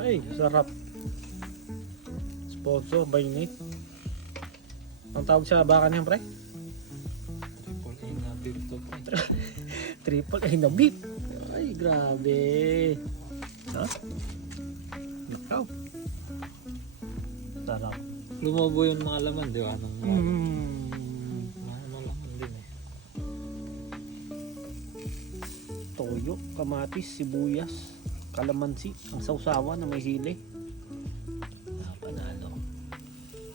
Ay, sarap. Sponsor by Nate. Ang tawag sa baka niyan, pre? Triple A na beef to, pre. Triple A na beef. Ay, grabe. Ha? Nakaw. Sarap. Lumobo yung mga laman, di ba? Anong mga laman din eh. Toyo, kamatis, sibuyas, kalamansi, ang sausawa na may sili. Panalo.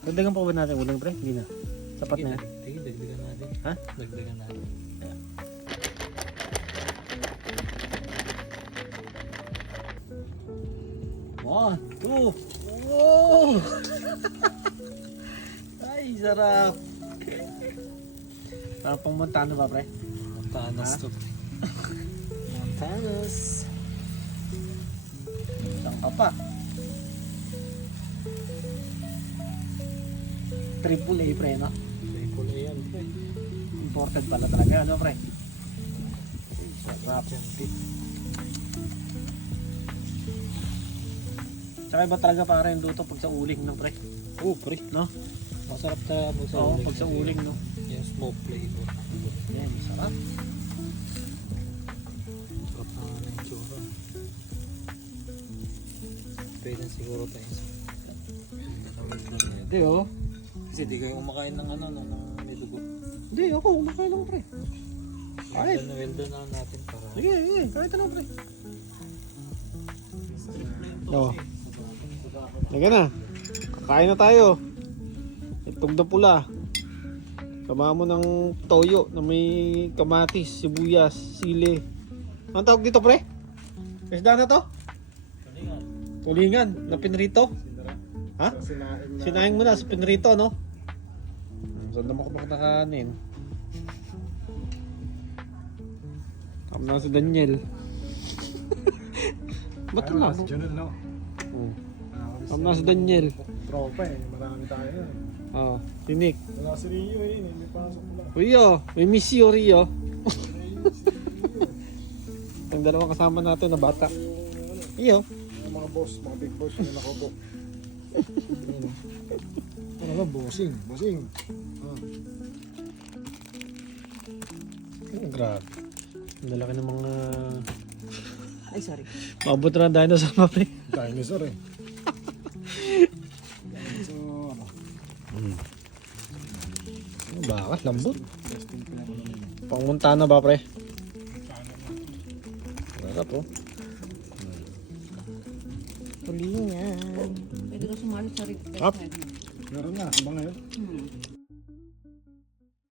Dagdagan pa ba natin ulang, pre? Hindi na. Sapat na yan. Sige, dagdagan natin. Ha? Dagdagan natin. One, two. Oh! Ay, sarap. Parang pang Montano ba, pre? Montanas Ha? to, pre. Montanas. Isang ka pa. Triple A, pre, no? Triple A yan, pre. Imported pala talaga, ano, pre? Sarap. Tsaka iba talaga para yung luto pag sa uling, no, pre? Oh, pre. No? Masarap talaga mo sa Oo, uling. pag sa uling, no? Yung smoke flavor. Yan, sarap. Sarap na nga ng tsura. Pwede siguro tayo sa... Hindi, oh. Kasi di kayo kumakain ng ano, ng may dugo. Hindi, ako, kumakain lang, pre. Kahit. Well done na natin para... Sige, sige, kahit ano, pre. Oo. Sige na. Kakain na tayo. Itong na pula. Sama mo ng toyo na may kamatis, sibuyas, sili. Anong tawag dito, pre? Isda na to? Kalingan. Tulingan na pinrito? Ha? Sinaing mo na sa pinrito, no? Saan naman ka nakanin? Tama na si Daniel. Ba't ka na? Junel, no? Oh. Tama na si Daniel. Tropa eh, marami tayo. Oh, tinik. Wala si Rio eh, may pasok lang. Rio, may miss you, Rio. Ang dalawang kasama natin na bata. Iyo. Yung mga boss, mga big boss yung nakobo. Ano ba, bossing? Bossing. Oh, grabe. Ang lalaki ng mga... Ay, sorry. Mabot na ang dinosaur pa, pre. Dinosaur eh. Dinosaur. Ano ba? Lambot. Testing ko na ko naman. Pang Montana ba, pre? Sarap, oh. Tulingan. Pwede ka sumali sa rin. Up. Meron nga, ba ngayon?